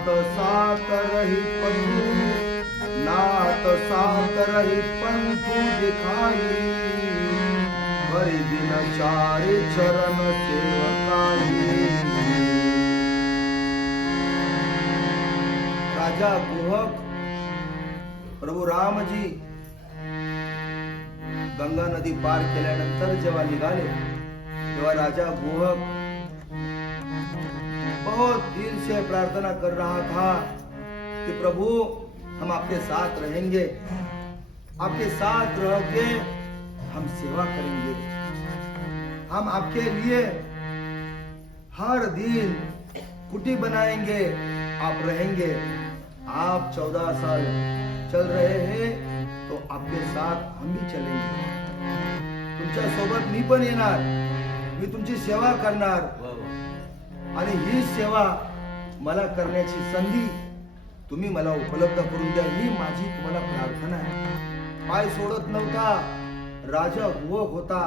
नाथ साथ रही पंथू, नाथ साथ रही पंथू दिखाई, हरि दिन चारि चरण सेवकाई। राजा गुहक प्रभू रामजी गंगा नदी पार केल्यानंतर जेव्हा निघाले तेव्हा राजा गुहक बहुत दिल से प्रार्थना कर रहा था कि प्रभु हम आपके साथ रहेंगे, आपके साथ रह के हम सेवा करेंगे, हम आपके लिए हर दिन कुटी बनाएंगे, आप रहेंगे। आप 14 साल चल रहे हैं तो आपके साथ हम भी चलेंगे, तुमच्या सोबत मी पण येणार, मी तुमची सेवा करणार आणि ही सेवा मला करण्याची संधी तुम्ही मला उपलब्ध करून द्या, ही माझी तुम्हाला प्रार्थना आहे। पाय सोडत नव्हता, राजा गुहक होता,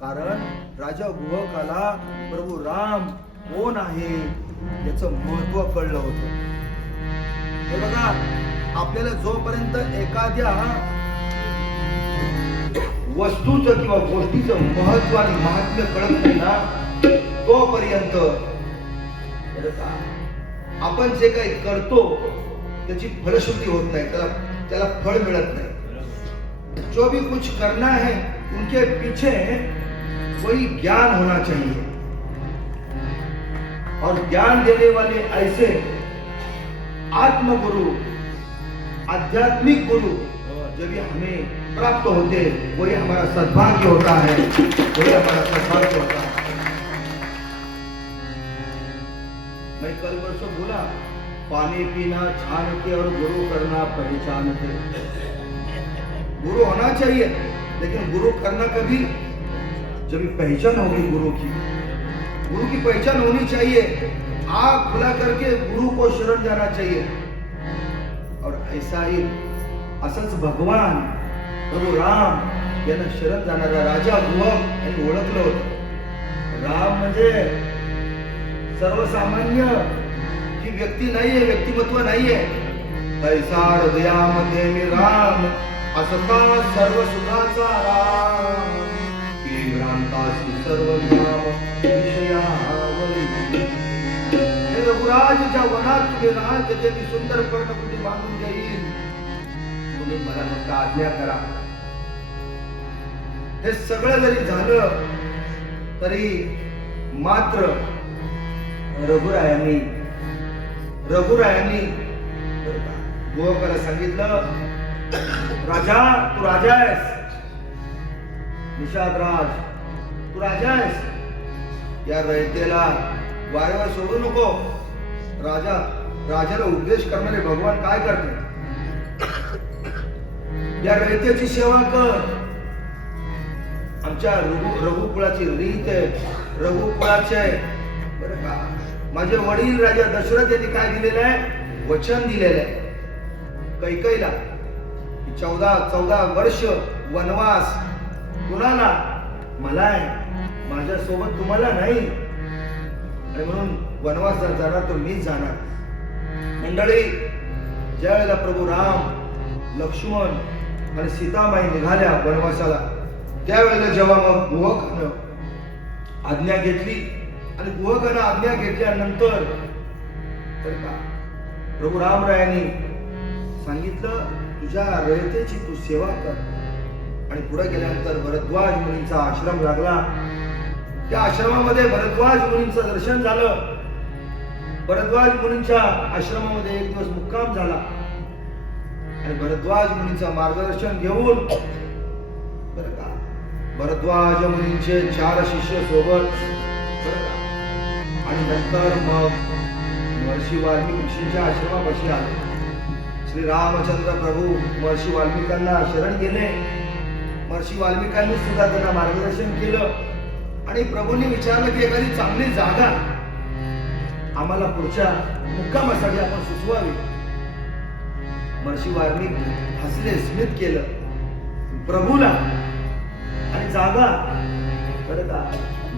कारण राजा गुहकाला प्रभू राम कोण आहे याचं महत्व कळलं होतं। हे बघा, आपल्याला जोपर्यंत एखाद्या वस्तूचं किंवा गोष्टीचं महत्व आणि महात्म्य कळत नाही ना, तोपर्यंत आपण जे काही करतो त्याची फलश्रुती होत नाही, त्याला फळ मिळत नाही। जो भी कुछ करना है उनके पीछे कोई ज्ञान होना चाहिए, और ज्ञान देने वाले ऐसे आत्मगुरु, आध्यात्मिक गुरु जब ये हमें प्राप्त होते, वही हमारा सद्भाग्य होता है, वही हमारा सद्भाग्य होता है। मैं कल वर्षों बोला, पानी पीना छान के और गुरु करना पहचान के। गुरु होना चाहिए, लेकिन गुरु करना कभी जब पहचान होगी गुरु की पहचान होनी चाहिए। आँख खुला करके गुरु को शरण जाना चाहिए, और ऐसा ही असंच भगवान प्रभू राम यांना शरण जाणारा राजा गुहक यांनी ओळखलं होतं। राम म्हणजे सर्वसामान्य ही व्यक्ती नाहीये, व्यक्तिमत्व नाहीये। तैसा हृदयामध्ये मी राम, असता सर्व सुखाचा राम, की भ्रांतासी सर्व नाम विषयावरी। हे रघुराजच्या वनात तुम्ही राहाल, त्याचे मी सुंदर पर्णकुटी बांधून देईल, तुम्ही मला फक्त आज्ञा करा। हे सगळं जरी झालं तरी मात्र रघुरायांनी गुहकाला सांगितलं, राजा तू राजा आहेस, निषादराज तू राजा आहेस, या रयतेला वारेवर सोडू नको। राजाला उपदेश करणारे भगवान काय करते, या रयतेची सेवा कर। आमच्या रघुकुळाची रीत आहे, रघुकुळाचे आहे बरं का। माझे वडील राजा दशरथ यांनी काय दिलेलं आहे, वचन दिलेलं आहे कैकेयीला, 14 वर्ष वनवास कुणाला, मला आहे, माझ्या सोबत तुम्हाला नाही, आणि म्हणून वनवास जर जाणार तर मीच जाणार। मंडळी, ज्या वेळेला प्रभू राम, लक्ष्मण आणि सीतामाई निघाल्या वनवासाला, त्यावेळेला जेव्हा मग गुहकानं आज्ञा घेतली, आणि गुहकानं आज्ञा घेतल्यानंतर प्रभू रामरायांनी सांगितलं, तुझ्या रयतेची तू सेवा कर। आणि पुढे गेल्यानंतर भरद्वाज मुनींचा आश्रम लागला, त्या आश्रमामध्ये भरद्वाज मुनींचं दर्शन झालं। भरद्वाज मुनींच्या आश्रमामध्ये एक दिवस मुक्काम झाला, आणि भरद्वाज मुनींचं मार्गदर्शन घेऊन बरं का, भरद्वाज मुनींचे 4 शिष्य सोबत बरं का, आणि नंतर मग महर्षी वाल्मिकी ऋषींच्या आश्रमापाशी आले। श्री रामचंद्र प्रभू महर्षी वाल्मिकांना शरण गेले, महर्षी वाल्मिकांनी सुद्धा त्यांना मार्गदर्शन केलं, आणि प्रभूंनी विचारलं की एखादी चांगली जागा आम्हाला पुढच्या मुक्कामासाठी आपण सुचवावी। महर्षी वाल्मिक हसले, स्मित केलं प्रभूला, आणि जागा बरं का,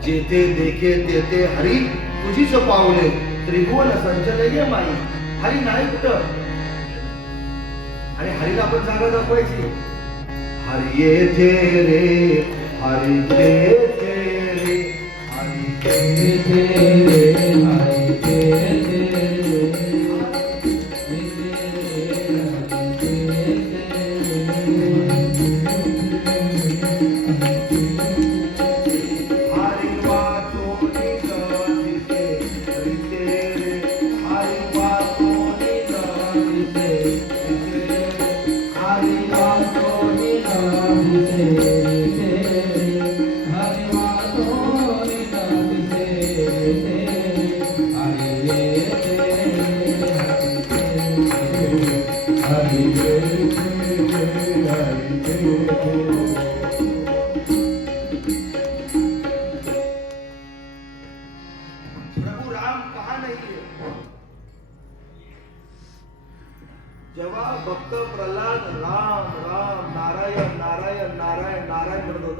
जेथे देखे तेथे हरी तुझीच पावले, त्रिभुवन संचलये माई, हरी नाही कुठं. आणि हरीला आपण जागा दाखवायची. हरी येथे रे, हरी येथे रे, हरी येथे रे, हरी येथे रे. प्रभु राम कहा नहीं है. जेव्हा भक्त प्रल्हाद राम राम नारायण नारायण नारायण नारायण म्हणत होता,